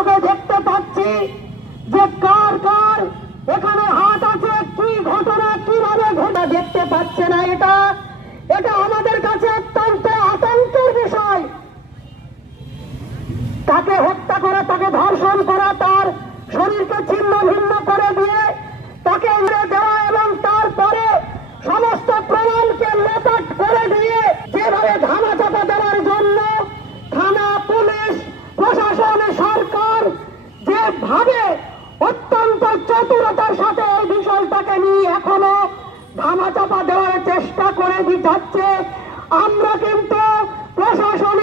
চোখে দেখতে পাচ্ছি যে কার কার এখানে হাত আছে, কি ঘটনা কিভাবে ঘটনা দেখতে পাচ্ছে না। এটা আমাদের কাছে অত্যন্ত আতঙ্কের বিষয়। তাকে হত্যা করা, তাকে ধর্ষণ করা, তার শরীরকে ছিন্ন ভিন্ন করে দিয়ে তাকে মেরে দেওয়া এবং তারপরে সমস্ত প্রমাণকে লোপাট করে দিয়ে যেভাবে ধামাচাপা দেওয়ার জন্য থানা, পুলিশ, প্রশাসন, সরকার যেভাবে অত্যন্ত চতুরতার সাথে এই বিষয়টাকে নিয়ে এখনো ধামাচাপা দেওয়ার চেষ্টা করে যাচ্ছে, আমরা কিন্তু প্রশাসন